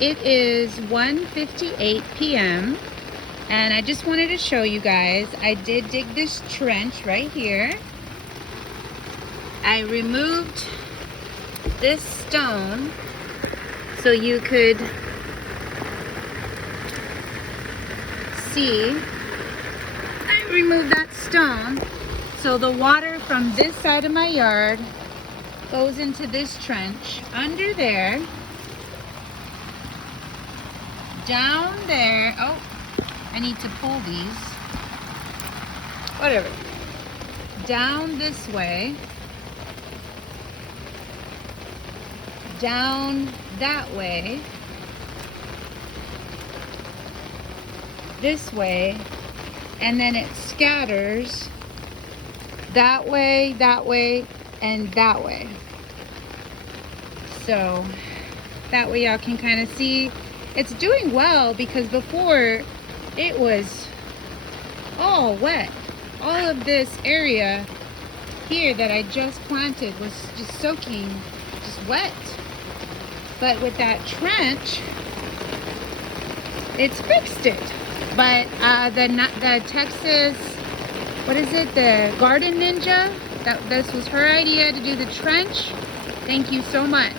It is 1:58 p.m. and I just wanted to show you guys, I did dig this trench right here. I removed this stone so you could see. I removed that stone so the water from this side of my yard goes into this trench under there, down there. Oh, I need to pull these. Whatever. Down this way, down that way, this way, and then it scatters that way, and that way. So that way y'all can kind of see it's doing well, because before it was all wet. All of this area here that I just planted was just soaking, just wet. But with that trench, it's fixed it. But the Texas, what is it, the Garden Ninja, this was her idea to do the trench. Thank you so much.